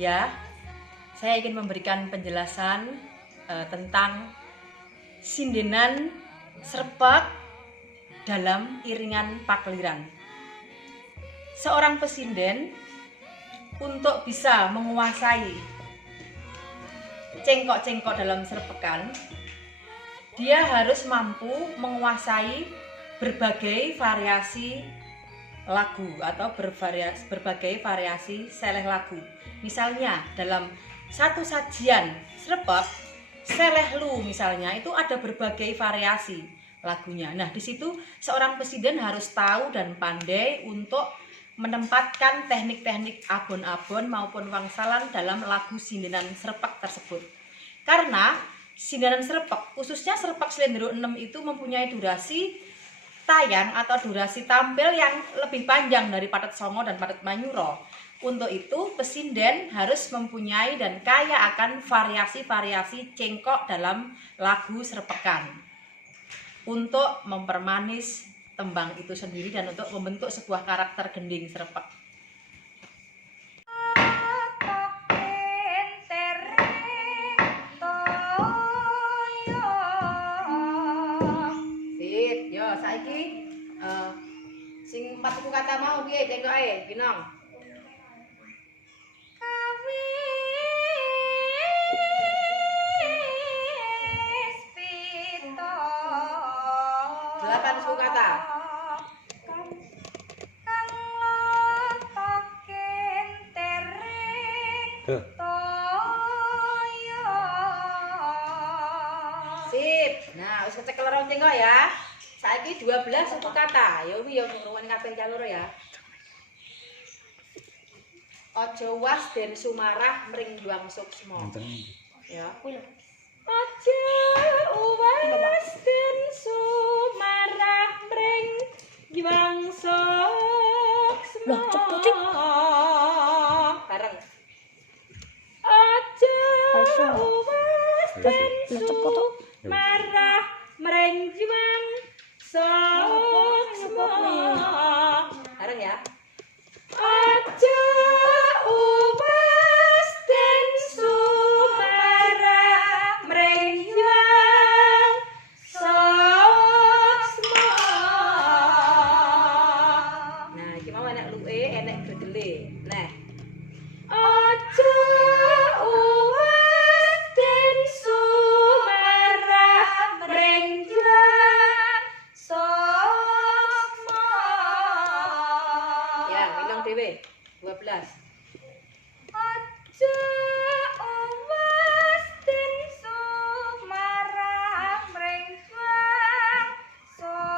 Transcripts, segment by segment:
Nadia. Saya ingin memberikan penjelasan tentang sindenan srepeg dalam iringan pakliran. Seorang pesinden untuk bisa menguasai cengkok-cengkok dalam srepegan, dia harus mampu menguasai berbagai variasi lagu atau berbagai variasi seleh lagu. Misalnya dalam satu sajian srepeg, seleh lu misalnya itu ada berbagai variasi lagunya. Nah, di situ seorang pesinden harus tahu dan pandai untuk menempatkan teknik-teknik abon-abon maupun wangsalan dalam lagu sindenan srepeg tersebut. Karena sindenan srepeg, khususnya srepeg Slendro 6 itu mempunyai durasi tayang atau durasi tampil yang lebih panjang dari Pathet Songo dan Pathet Manyuro. Untuk itu, pesinden harus mempunyai dan kaya akan variasi-variasi cengkok dalam lagu srepegan untuk mempermanis tembang itu sendiri dan untuk membentuk sebuah karakter gending srepeg. Sip, yo saiki sing 4 suku kata mau piye cengkok ae, Binong? Delapan suku kata. Sip. Nah, wis kecekel rong cengkok ya. Saiki 12 suku kata. Ya wi yo ngruwen kaping kaloro ya. Aja was den sumarah mring juang suksma. Ya. Aja was den sumarah mring juang suksma. Loh, cepet. Bareng. Aja was den sumarah mring juang suksma. Bareng ya. Aja uwas den sumarah mring juang suksma. Nah, iki mau enek luke, enek gregele. Nah. Aja uwas den sumarah mring juang suksma. Ya, bilang dhewe. 12. Aja uwas den sumarah mring juang suksma.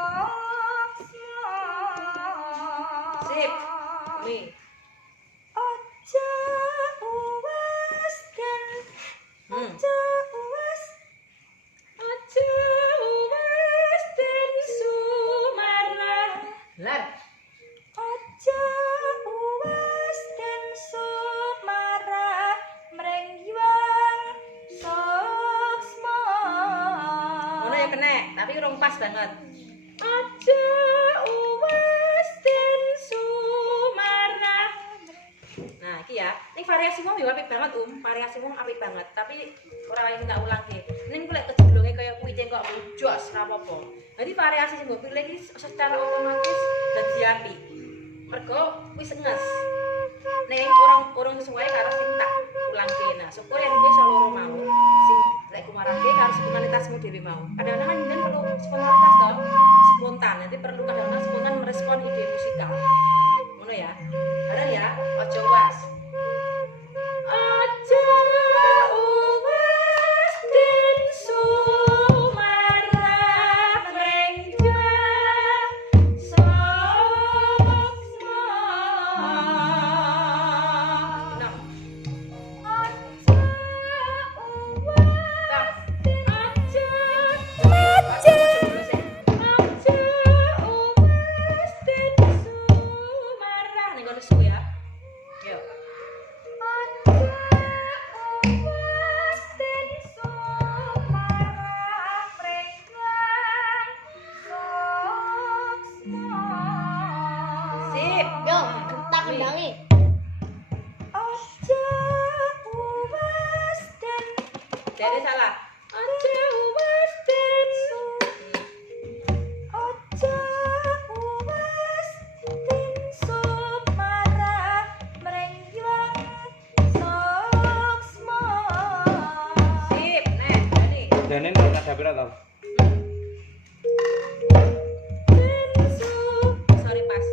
Sip. Mi. Aja uwas den Aja uwas den sumarah. Lar. Aja uwas den sumarah mring juang suksma. Ngono ya kena, tapi urung pas banget. Aja uwas den sumarah. Nah, iki ya. Ning variasi mau yo apik banget, Variasi mau apik banget, tapi ora ini tak ulang ki. Ning golek kejeblonge kaya kuwi cengkok jos ora apa-apa. Dadi variasi sing mbok pilih iki secara otomatis dadi apik. Mergo wis nges. Ning orang sesuai karo sing tak ulangke. Nah, syukur yang wis loro mau. Sing lek kumarake karo spontanitasmu dhewe mau. Kadang-kadang kan jenengan perlu spontanitas toh, spontan. Nanti perlu kadang-kadang spontan merespon ide musikal. Ngono ya. Bareng ya, aja was. Aja uwas den sumarah mring juang suksma. Nah. Aja uwas den sumarah. Ning ngono ya. Yo. nadane nada pira to? Sorry pas.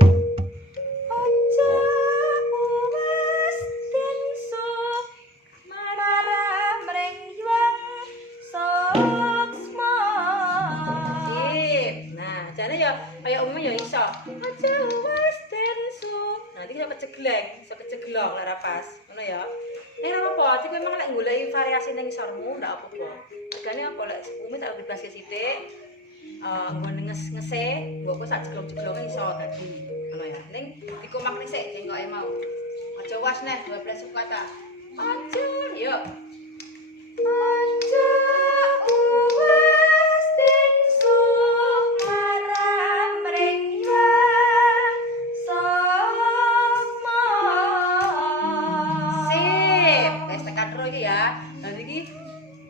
Aja wes denso marah mring yuang soksma. Sip. Nah, jane ya kaya umum ya iso. Aja wes denso. Nanti kita kecegleng, iso keceglong lara pas. Ngono ya. Nek ora apa-apa, iki memang lek goleki variasi ning ngisormu ndak apa-apa. Regane apa lek umi tak bebas sithik. Nggon ngese, mbok sak jeglong-jeglonge iso dadi. Ngono ya. Ning dikomak sik jenggoke mau. Aja was neh 12 sukata. Aja, yuk. Aja uwes denso marang mring yuang soma. Sip, wis tekan ro iki ya. Lah iki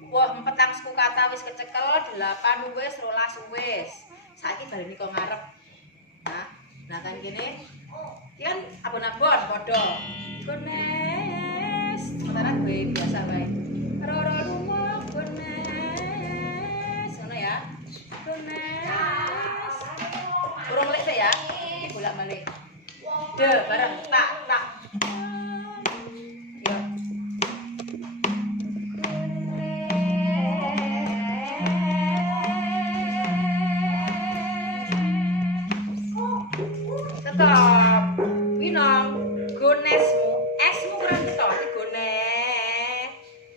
wah empetang suku kata wis kecekel 8 wis 12 wis. Saiki baleni kok ngarep. Nah kan kene iki kan abon-abon padha. Gones. Sementara gue biasa wae. Roro lunga gones. Ngono ya. Gones. Urung lek sik ya. Iki bolak-balik. De bareng tak. Yo. Tetap winong gonesmu esmu kurang cetok gone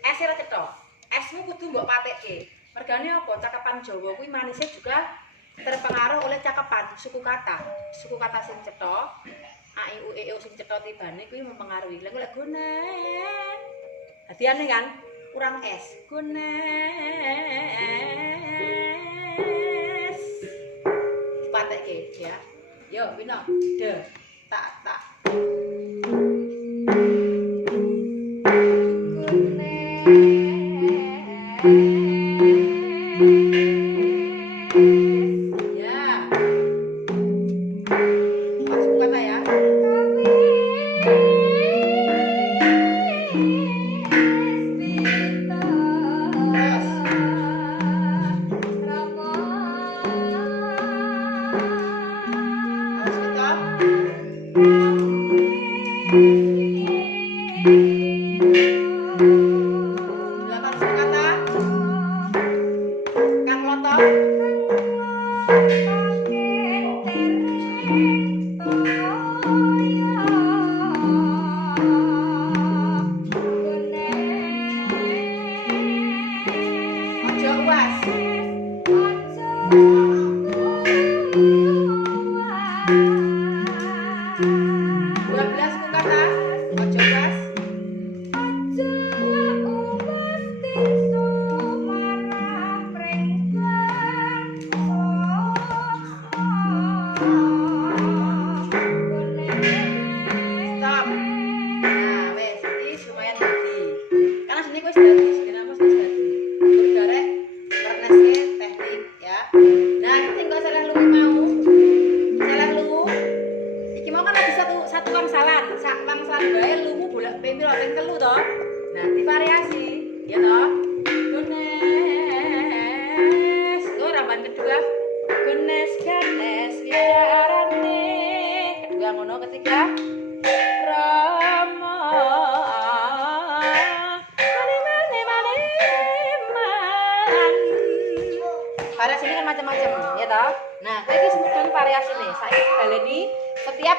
es ora cetok esmu kudu mbok patekke mergane apa cakapan Jawa kuwi manisnya juga terpengaruh oleh cakapan suku kata sing cetok a i u e o sing cetok tibane kuwi mempengaruhi lek gonen hadiane kan kurang es gones patekke ya. Yo, Wino, de, tak. Ya. Pas kata ya. Variasi ini kan macam-macam, ya toh. Nah, iki sebetulnya variasi nih. Saya baleni setiap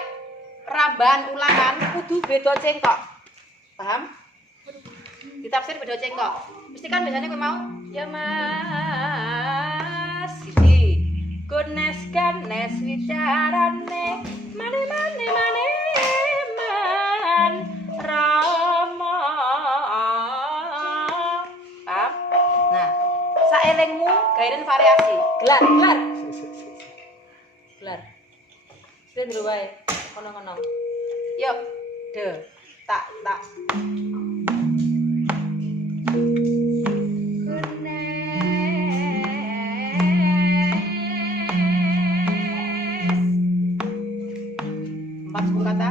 rambahan ulangan kudu beda cengkok. Paham? Ditafsir beda cengkok. Mesti kan biasanya kowe mau ya Mas siji. Gones ganes wicarane mane man Rama. Paham? Nah, saelengmu gawean variasi. Gelar. Sing dulu wae. Kono-kono. Yuk, de, tak. Empat suku kata.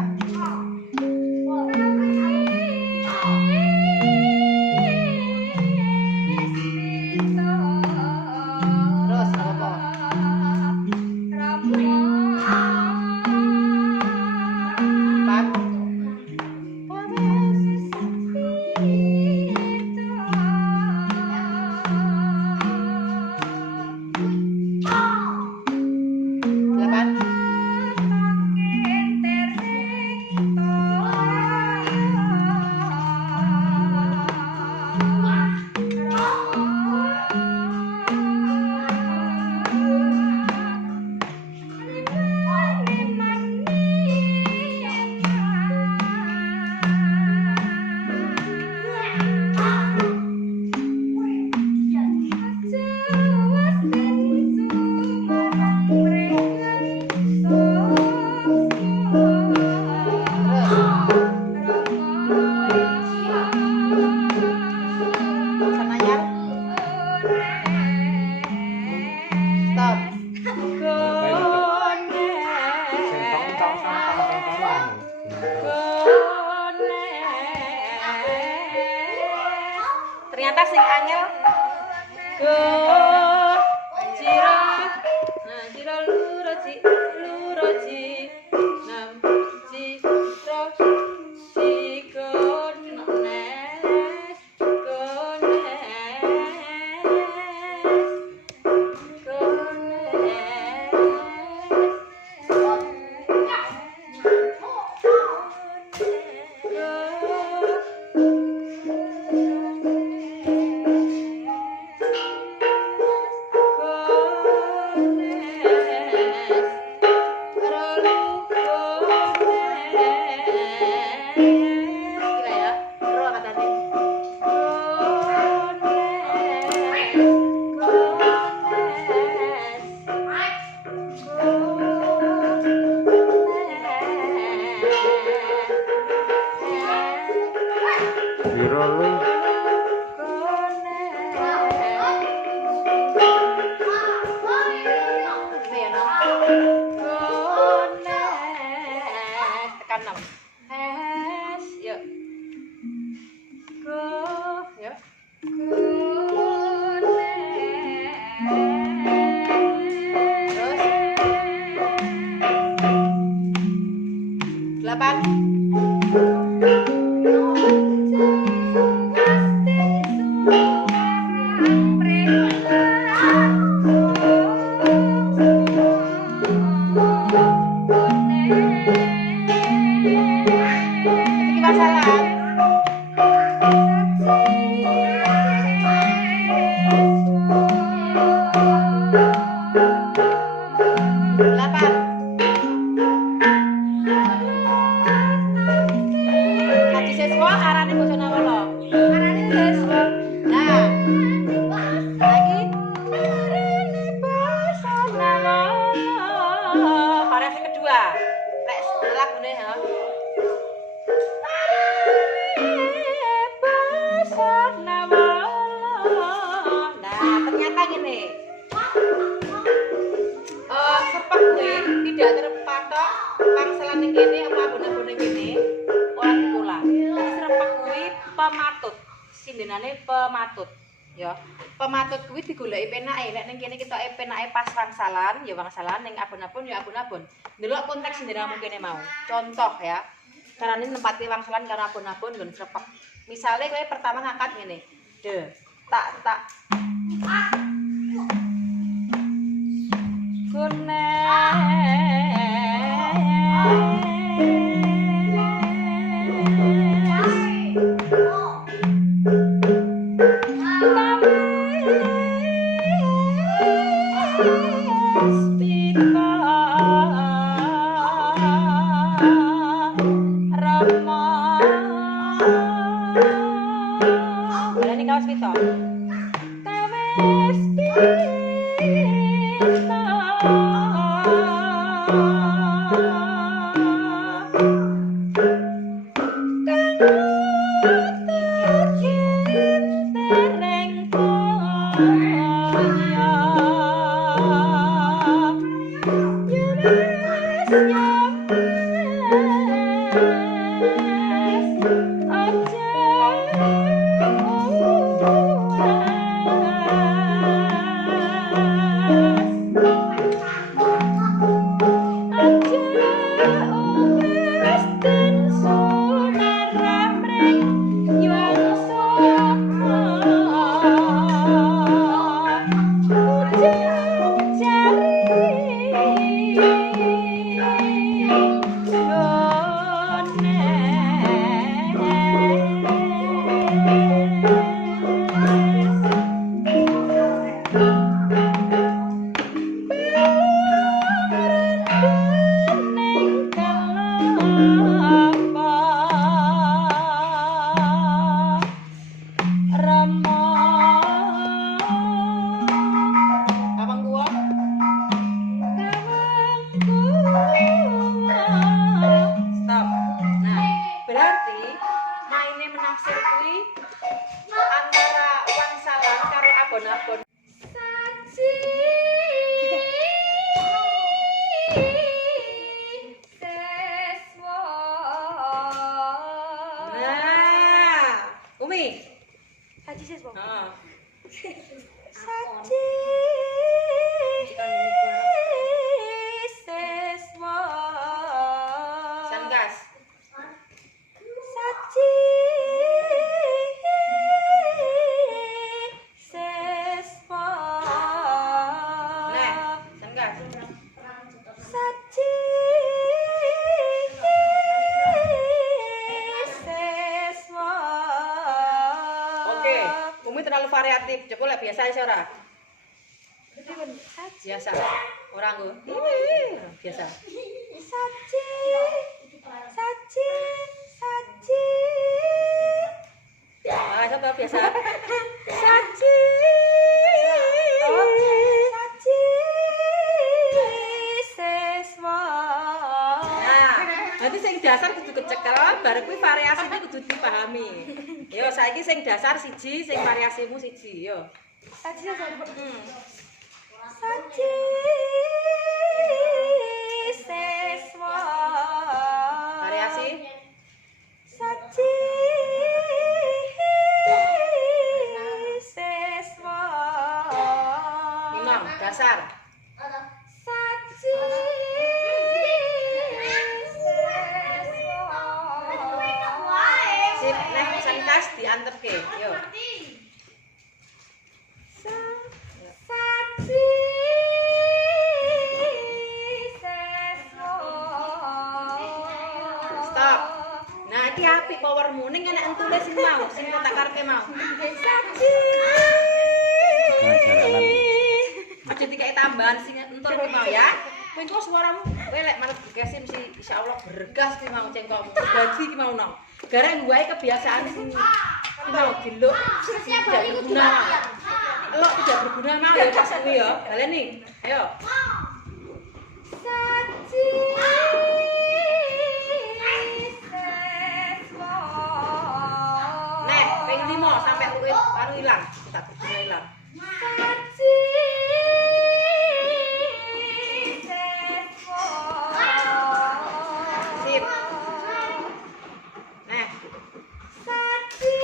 Pematut ya. Pematut kuwi digoleki penake. Nek ning kene ketoke penake pas wangsalan, ya wangsalan, ning abon-abon ya abon-abon. Ndelok konteks sing diramu kene mau. Contoh ya. Carane nempati wangsalan karo abon-abon nggon srepek. Misale kowe pertama ngangkat ngene. De, tak. Gune biasa iso ora? Biasa. Ora nggo. Biasa. Saji. Saji. Saji. Ah, iso to biasa. Saji. Saji. Seswa. Nah, berarti sing dasar kudu kecekel, bar kuwi variasine kudu dipahami. Yo saiki sing dasar siji, sing variasimu siji, yo. Saji Saji seswa. Variasi. Saji seswa. Imam dasar. Saji seswa. Sip, nek sankas dianterke, yo. Iki apik powermu ning enek entule sing mau, sing tak karepe mau. Saji. Jaralan. Aja dikek tambahan sing entur kuwi mau ya. Kowe engko suaramu elek malah digesi mesti insyaallah bergas ki mau cengkokmu. Gaji ki mau no. Gareng wae kebiasaan sing mau diluk. Tidak berguna. Lo tidak berguna mau ya pas kuwi ya. Baleni. Ayo. Saji. Sampai luwih baru ilang, tak berguna ilang. Saji seswa. Sip. Nah. Saji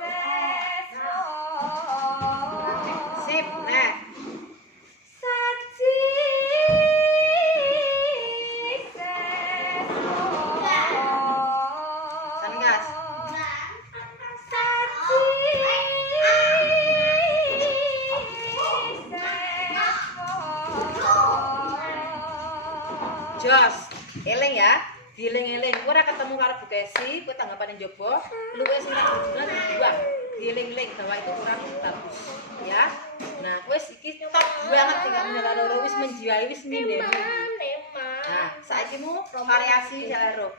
seswa. Sip. Nah. Saji jos, eling ya, dieling-eling. Kowe ora ketemu karo Bu Kesi, kowe tanggapane njaba, luwih sing berguna dibuang. Dieling-eling bahwa itu kurang bagus, ya. Nah, wis iki top banget sing karo loro wis menjiwai wis ngene. Nah, saiki mu variasi jalaro.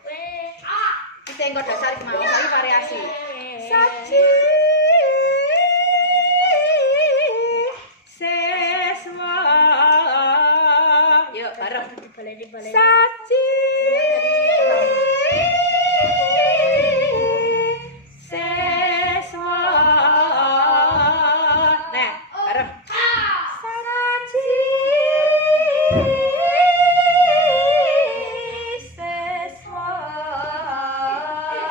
Iki engko dasar iki mau, saiki variasi. Saji seswa. Yuk bareng. Saji seswa. Nah, bareng. Saji seswa.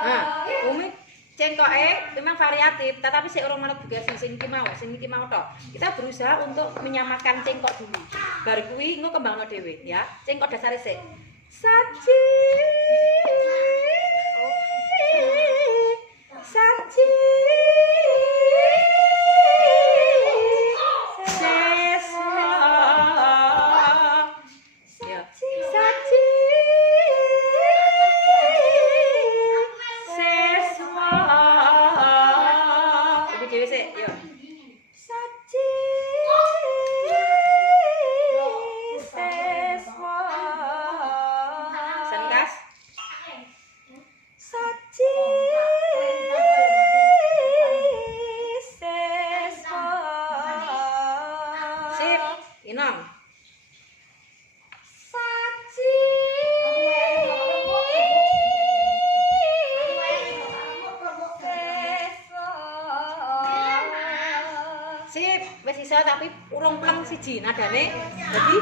Nah, umi cengkoke memang variatif, tetapi sik urung manut juga sing iki mau tok. Kita berusaha untuk menyamakan cengkok dulu. Bar kuwi engko kembangno dhewe ya. Cengkok dasare sik. Saji. Saji. Seswa. Ya. Saji. Seswa. Ibu dhewe sik, yo. Saji. Seswa. Sengkas. Saji. Seswa. Sip, Inom. Saji. Sip, wis iso tapi urung pleng siji nadane. Dadi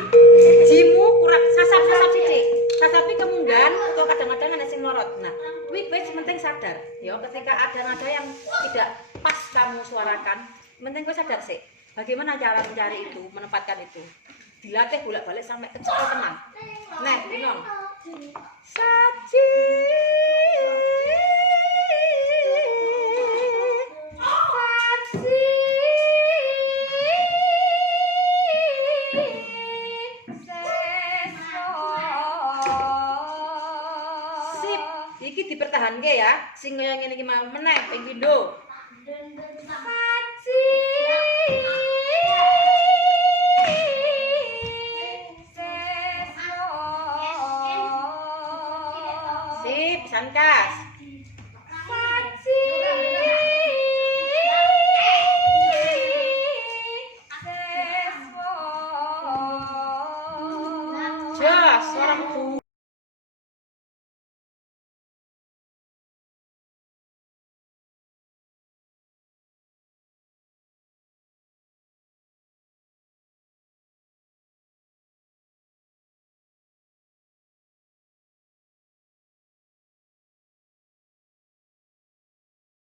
jimu kurang sasap-sasap sithik. Sasapi kemunggan atau kadang-kadang ana sing lorot. Nah, kuwi wis penting sadar ya ketika ada nada yang tidak pas kamu suarakan, penting kowe sadar sih. Bagaimana cara mencari itu, menempatkan itu. Dilatih bolak-balik sampai kecekel tenan. Nah, Inong. Saji. Iki dipertahanke ya, sing ngene iki mau meneh ping pindho.